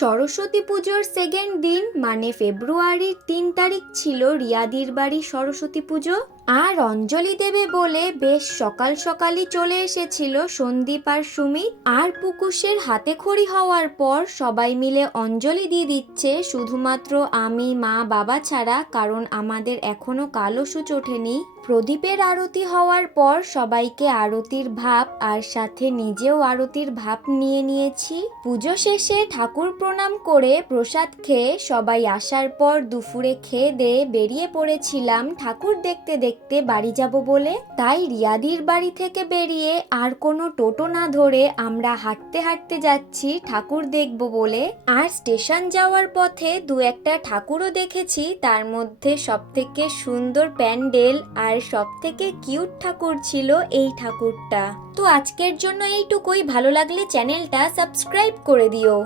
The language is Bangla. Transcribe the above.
সরস্বতী পুজোর সেকেন্ড দিন মানে ফেব্রুয়ারির 3 তারিখ ছিল রিয়াদির বাড়ি সরস্বতী পুজো। আর অঞ্জলি দেবে বলে বেশ সকাল সকালই চলে এসেছিল সন্দীপ আর সুমিত। আর পুকুশের হাতে খড়ি হওয়ার পর সবাই মিলে অঞ্জলি দিয়ে দিচ্ছে, শুধুমাত্র আমি মা বাবা ছাড়া, কারণ আমাদের এখনো কালসূচ ওঠেনি। প্রদীপের আরতি হওয়ার পর সবাইকে আরতির ভাব আর সাথে নিজেও আরতির ভাব নিয়ে নিয়েছি। পুজো শেষে ঠাকুর প্রণাম করে প্রসাদ খেয়ে সবাই আসার পর দুপুরে খেয়ে দিয়ে বেরিয়ে পড়েছিলাম ঠাকুর দেখতে দেখতে বাড়ি যাব বলে। তাই রিয়াদির বাড়ি থেকে বেরিয়ে আর কোনো টোটো না ধরে আমরা হাঁটতে হাঁটতে যাচ্ছি ঠাকুর দেখব বলে। আর স্টেশন যাওয়ার পথে দু একটা ঠাকুরও দেখেছি, তার মধ্যে সবথেকে সুন্দর প্যান্ডেল আর সবথেকে কিউট ঠাকুর ছিল এই ঠাকুরটা। তো আজকের জন্য এইটুকুই। ভালো লাগলে চ্যানেলটা সাবস্ক্রাইব করে দিও।